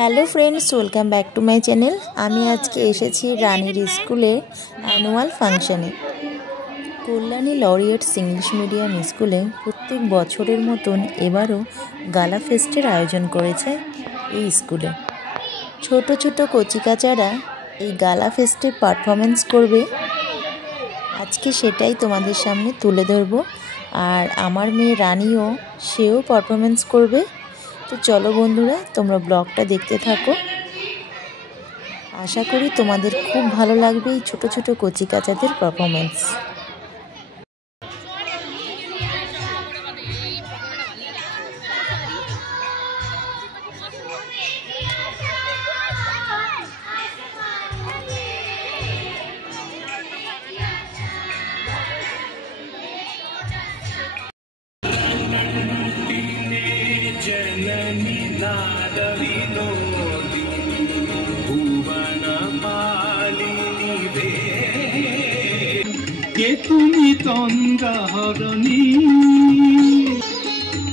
Hello friends, welcome back to my channel. আমি আজকে এসেছি রানীর স্কুলে অ্যানুয়াল ফাংশানে। কল্যাণী লরিয়েটস ইংলিশ মিডিয়াম স্কুলে প্রত্যেক বছরের মতন এবারও গালা ফেস্টের আয়োজন করেছে এই স্কুলে। ছোট ছোট কচিকাচারা এই গালা ফেস্টে পারফরমেন্স করবে। আজকে সেটাই তোমাদের সামনে তুলে ধরবো। আর আমার মেয়ে রানীও, সেও পারফরমেন্স করবে। তো চলো বন্ধুরা, তোমরা ব্লগটা দেখতে থাকো। আশা করি তোমাদের খুব ভালো লাগবে এই ছোট ছোট কচিকাচাদের পারফরমেন্স। কে তুমি তন্দ্রাহরণী,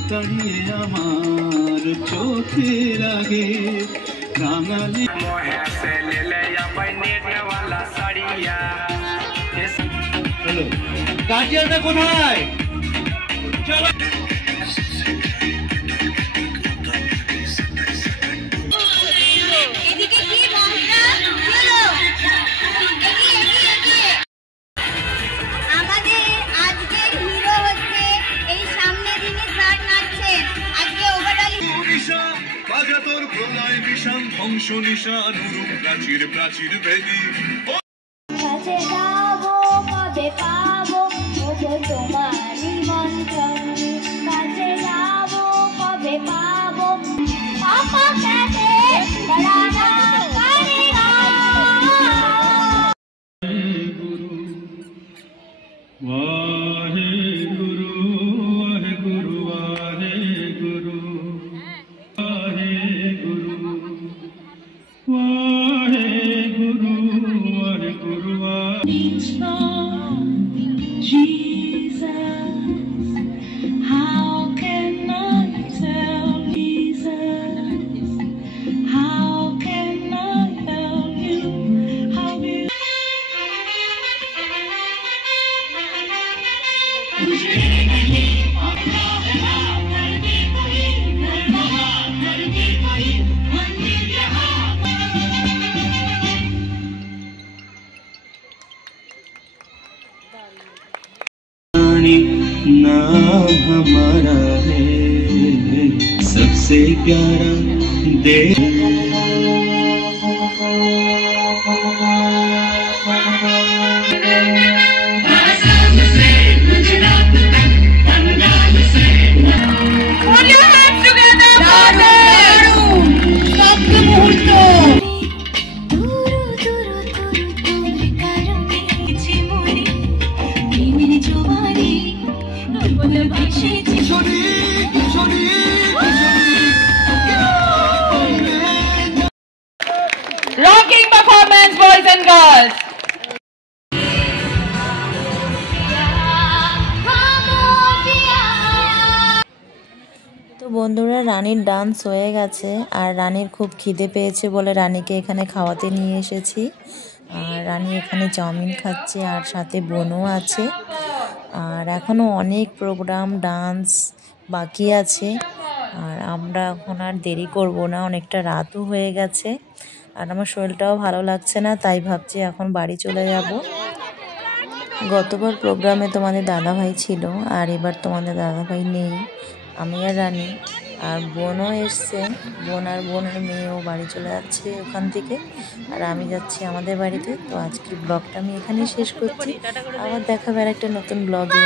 দাঁড়িয়ে আমার চোখের আগে রাঙালি গার্জিয়ানরা কোথায়? চলো ধ্বংস নিশান প্রাচীর প্রাচীর ভেদি কবে পাবো তোমার নিমন্ত্রণ, কাছে যাবো কবে পাবো পাপা কাছে বড়ানা Kareena. Wahe Guru Wahe Guru Wahe Guru Wahe Guru Wahe Guru Wahe Guru Jesus, how can I tell Jesus, how can I tell you how you नाम हमारा है सबसे प्यारा देश। Rocking performance, boys and girls. তো বন্ধুরা, রানীর ডান্স হয়ে গেছে আর রানীর খুব খিদে পেয়েছে বলে রানীকে এখানে খাওয়াতে নিয়ে এসেছি। আর রানী এখানে চাউমিন খাচ্ছে আর সাথে বোনও আছে। আর এখনও অনেক প্রোগ্রাম ডান্স বাকি আছে। আর আমরা এখন আর দেরি করব না, অনেকটা রাতও হয়ে গেছে। আর আমার শরীরটাও ভালো লাগছে না, তাই ভাবছি এখন বাড়ি চলে যাব। গতবার প্রোগ্রামে তোমাদের দাদাভাই ছিল, আর এবার তোমাদের দাদাভাই নেই। আমি আর রানী আর বোনও এসছে, বোন আর বোনের মেয়েও বাড়ি চলে যাচ্ছে ওখান থেকে, আর আমি যাচ্ছি আমাদের বাড়িতে। তো আজকের ব্লগটা আমি এখানেই শেষ করছি। আবার দেখাবে আর একটা নতুন ব্লগে।